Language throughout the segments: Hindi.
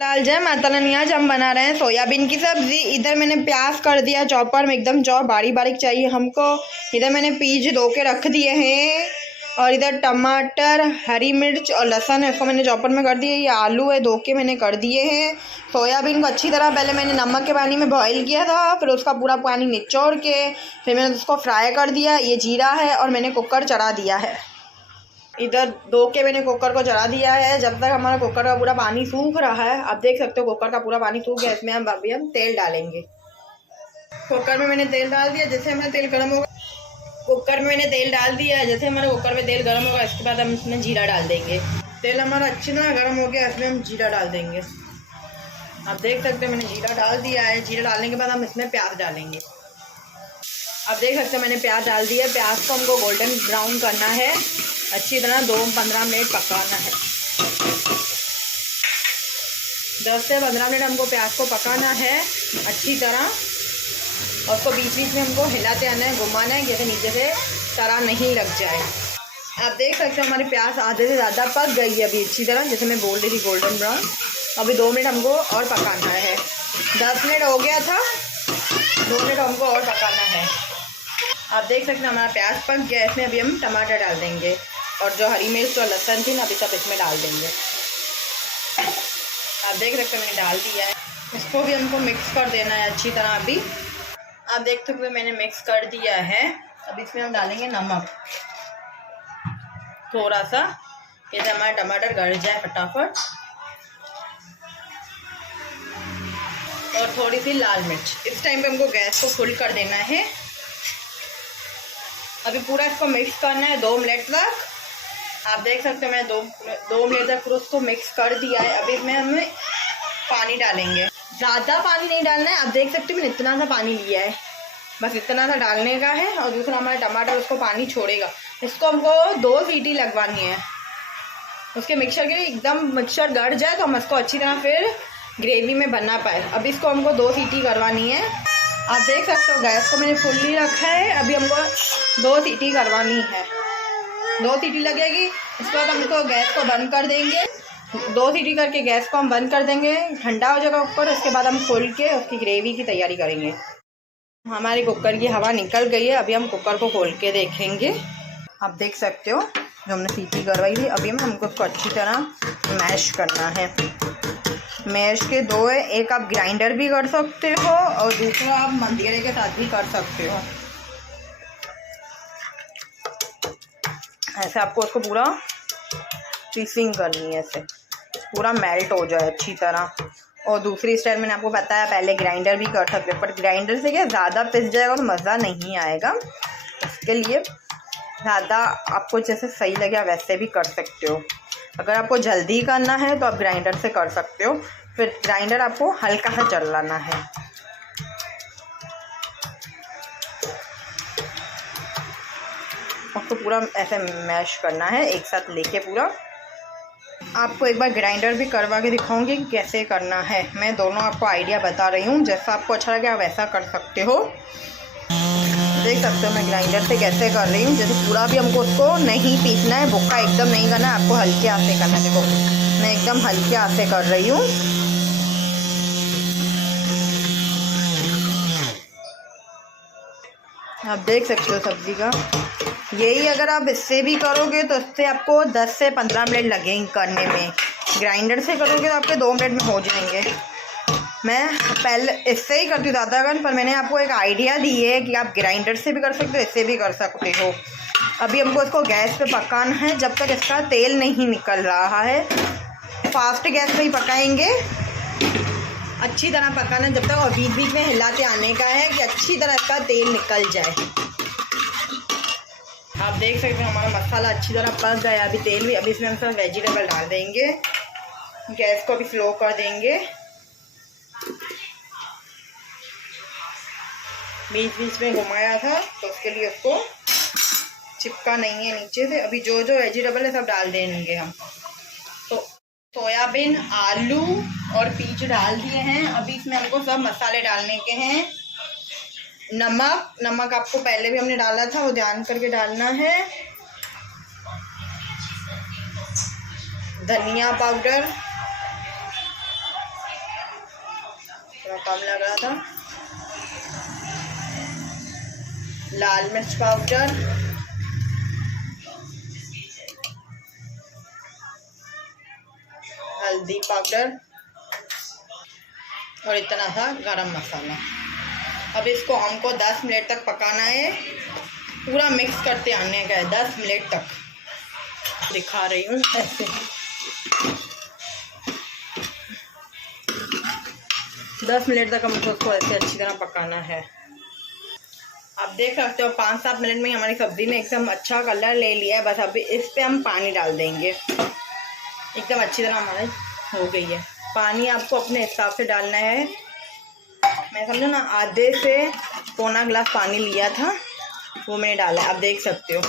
लाल जय माता रानी। आज हम बना रहे हैं सोयाबीन की सब्जी। इधर मैंने प्याज कर दिया चॉपर में, एकदम चॉप बारीक बारीक चाहिए हमको। इधर मैंने पीज धो के रख दिए हैं और इधर टमाटर, हरी मिर्च और लहसुन है, इसको मैंने चॉपर में कर दिया। ये आलू है, धो के मैंने कर दिए हैं। सोयाबीन को अच्छी तरह पहले मैंने नमक के पानी में बॉईल किया था, फिर उसका पूरा पानी निचोड़ के फिर मैंने उसको फ्राई कर दिया। ये जीरा है और मैंने कुकर चढ़ा दिया है। इधर धो के मैंने कुकर को चढ़ा दिया है। जब तक हमारा कुकर का पूरा पानी सूख रहा है, आप देख सकते हो कुकर का पूरा पानी सूख गया। इसमें हम अभी तेल डालेंगे। कुकर में मैंने तेल डाल दिया। जैसे हमारा तेल गर्म होगा, कुकर में मैंने तेल डाल दिया है। जैसे हमारे कुकर में तेल गर्म होगा, इसके बाद हम इसमें जीरा डाल देंगे। तेल हमारा अच्छी तरह गर्म हो गया, इसमें हम जीरा डाल देंगे। आप देख सकते हो मैंने जीरा डाल दिया है। जीरा डालने के बाद हम इसमें प्याज डालेंगे। आप देख सकते हो मैंने प्याज डाल दिया है। प्याज को हमको गोल्डन ब्राउन करना है, अच्छी तरह 2-15 मिनट पकाना है। 10 से 15 मिनट हमको प्याज को पकाना है अच्छी तरह। और उसको बीच बीच में हमको हिलाते आना है, घुमाना है, जैसे नीचे से तरा नहीं लग जाए। आप देख सकते हो हमारी प्याज आधे से ज़्यादा पक गई है अभी अच्छी तरह, जैसे मैं बोल रही थी गोल्डन ब्राउन। अभी 2 मिनट हमको और पकाना है। 10 मिनट हो गया था, 2 मिनट हमको और पकाना है। आप देख सकते हैं हमारा प्याज पक गया। इसमें अभी हम टमाटर डाल देंगे और जो हरी मिर्च और लहसुन थी ना, अभी सब इसमें डाल देंगे। आप देख सकते हैं मैंने डाल दिया है। इसको भी हमको मिक्स कर देना है अच्छी तरह। अभी आप देख सकते हो मैंने मिक्स कर दिया है। अब इसमें हम डालेंगे नमक थोड़ा सा, जैसे हमारा टमाटर गल जाए फटाफट। और थोड़ी सी लाल मिर्च। इस टाइम पे हमको गैस को फुल कर देना है। अभी पूरा इसको मिक्स करना है 2 मिनट तक। आप देख सकते हो मैं दो मिनट तक पूरा उसको मिक्स कर दिया है। अभी इसमें हम पानी डालेंगे। ज़्यादा पानी नहीं डालना है। आप देख सकते हो मैंने इतना सा पानी लिया है, बस इतना सा डालने का है। और दूसरा हमारा टमाटर उसको पानी छोड़ेगा। इसको हमको 2 सीटी लगवानी है उसके मिक्सचर के लिए। एकदम मिक्सचर गड़ जाए तो हम इसको अच्छी तरह फिर ग्रेवी में बना पाए। अभी इसको हमको 2 सीटी करवानी है। आप देख सकते हो गैस को मैंने फुल्ली रखा है। अभी हमको 2 सीटी करवानी है। 2 सीटी लगेगी, इसके बाद हम इसको गैस को बंद कर देंगे। 2 सीटी करके गैस को हम बंद कर देंगे, ठंडा हो जाएगा कुकर। उसके बाद हम खोल के उसकी ग्रेवी की तैयारी करेंगे। हमारे कुकर की हवा निकल गई है। अभी हम कुकर को खोल के देखेंगे। आप देख सकते हो जो हमने सीटी करवाई थी। अभी हमको उसको अच्छी तरह मैश करना है। मैश के 2 है, एक आप ग्राइंडर भी कर सकते हो और दूसरा आप मंदिरे के साथ भी कर सकते हो। ऐसे आपको उसको पूरा पीसिंग करनी है, ऐसे पूरा मेल्ट हो जाए अच्छी तरह। और दूसरी स्टाइल मैंने आपको बताया पहले, ग्राइंडर भी कर सकते हो, पर ग्राइंडर से क्या ज़्यादा पिस जाएगा तो मज़ा नहीं आएगा। इसके लिए ज़्यादा आपको जैसे सही लगे वैसे भी कर सकते हो। अगर आपको जल्दी करना है तो आप ग्राइंडर से कर सकते हो। फिर ग्राइंडर आपको हल्का सा चलाना है। आपको पूरा ऐसे मैश करना है एक साथ लेके पूरा। आपको एक बार ग्राइंडर भी करवा के दिखाऊंगी कि कैसे करना है। मैं दोनों आपको आइडिया बता रही हूँ, जैसा आपको अच्छा लगे आप वैसा कर सकते हो। देख सकते हो मैं ग्राइंडर से कैसे कर रही हूँ। जैसे पूरा भी हमको उसको नहीं पीसना है, भुक्का एकदम नहीं करना है, आपको हल्के हाथ से करना है। देखो मैं एकदम हल्के हाथ से कर रही हूँ। आप देख सकते हो सब्ज़ी का यही, अगर आप इससे भी करोगे तो इससे आपको 10 से 15 मिनट लगेंगे करने में। ग्राइंडर से करोगे तो आपके 2 मिनट में हो जाएंगे। मैं पहले इससे ही करती हूँ ज़्यादा कर, पर मैंने आपको एक आइडिया दी है कि आप ग्राइंडर से भी कर सकते हो, इससे भी कर सकते हो। अभी हमको इसको गैस पे पकाना है जब तक इसका तेल नहीं निकल रहा है। फास्ट गैस पे ही पकाएंगे, अच्छी तरह पकाना जब तक। और बीच बीच में हिलाते आने का है कि अच्छी तरह इसका तेल निकल जाए। आप देख सकते हैं हमारा मसाला अच्छी तरह पक गया। अभी तेल भी, अभी इसमें हम सब वेजिटेबल डाल देंगे। गैस को भी स्लो कर देंगे। बीच बीच में घुमाया था तो उसके लिए उसको चिपका नहीं है नीचे से। अभी जो जो वेजिटेबल है सब डाल देंगे हम। तो सोयाबीन, आलू और पीच डाल दिए हैं। अभी इसमें हमको सब मसाले डालने के हैं। नमक आपको पहले भी हमने डाला था, वो ध्यान करके डालना है। धनिया पाउडर, कम लग रहा था। लाल मिर्च पाउडर, हल्दी पाउडर और इतना सा गरम मसाला। अब इसको हमको 10 मिनट तक पकाना है, पूरा मिक्स करते आने का है 10 मिनट तक। दिखा रही हूँ ऐसे। 10 मिनट तक हमको उसको ऐसे अच्छी तरह पकाना है। आप देख सकते हो 5-7 मिनट में ही हमारी सब्ज़ी ने एकदम अच्छा कलर ले लिया है। बस अभी इस पे हम पानी डाल देंगे। एकदम अच्छी तरह हमारी हो गई है। पानी आपको अपने हिसाब से डालना है। मैं समझो ना आधे से पौना गिलास पानी लिया था, वो मैंने डाला है, आप देख सकते हो।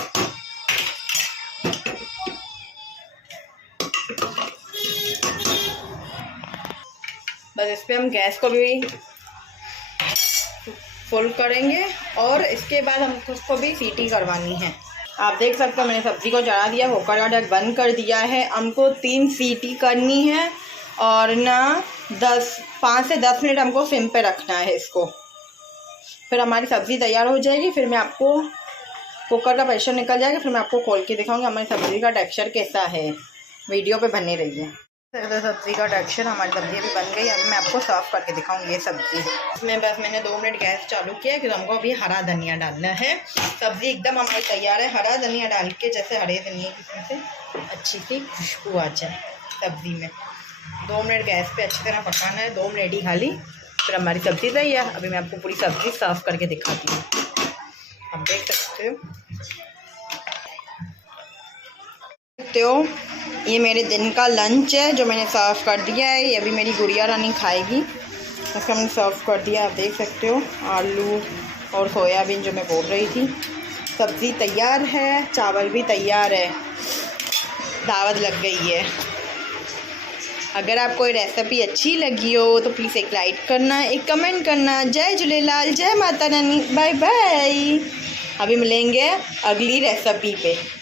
बस इस पर हम गैस को भी फुल करेंगे और इसके बाद हमको उसको भी सीटी करवानी है। आप देख सकते हो मैंने सब्ज़ी को चढ़ा दिया, कुकर का ढक बंद कर दिया है। हमको 3 सीटी करनी है और ना 5 से 10 मिनट हमको सिम पे रखना है इसको। फिर हमारी सब्ज़ी तैयार हो जाएगी। फिर मैं आपको कुकर का प्रेशर निकल जाएगा, फिर मैं आपको खोल के दिखाऊंगी हमारी सब्ज़ी का टेक्सचर कैसा है। वीडियो पे बने रहिए। सब्ज़ी का टेक्सचर हमारी सब्ज़ी अभी बन गई। अभी मैं आपको सर्व करके दिखाऊंगी ये सब्ज़ी। इसमें बस मैंने 2 मिनट गैस चालू किया है, क्योंकि हमको अभी हरा धनिया डालना है। सब्ज़ी एकदम हमारी तैयार है। हरा धनिया डाल के जैसे हरे धनिया की इसमें से अच्छी सी खुशबू आ जाए सब्ज़ी में। 2 मिनट गैस पे अच्छी तरह पकाना है, 2 मिनट ही खाली, फिर हमारी सब्ज़ी तैयार। अभी मैं आपको पूरी सब्ज़ी सर्व करके दिखाती हूँ। आप देख सकते हो ये मेरे दिन का लंच है जो मैंने सर्व कर दिया है। ये अभी मेरी गुड़िया रानी खाएगी, उसका मैंने सर्व कर दिया। आप देख सकते हो आलू और सोयाबीन जो मैं बोल रही थी। सब्ज़ी तैयार है, चावल भी तैयार है, दावत लग गई है। अगर आपको ये रेसिपी अच्छी लगी हो तो प्लीज़ एक लाइक करना, एक कमेंट करना। जय झूलेलाल, जय माता रानी, बाय बाय। अभी मिलेंगे अगली रेसिपी पे।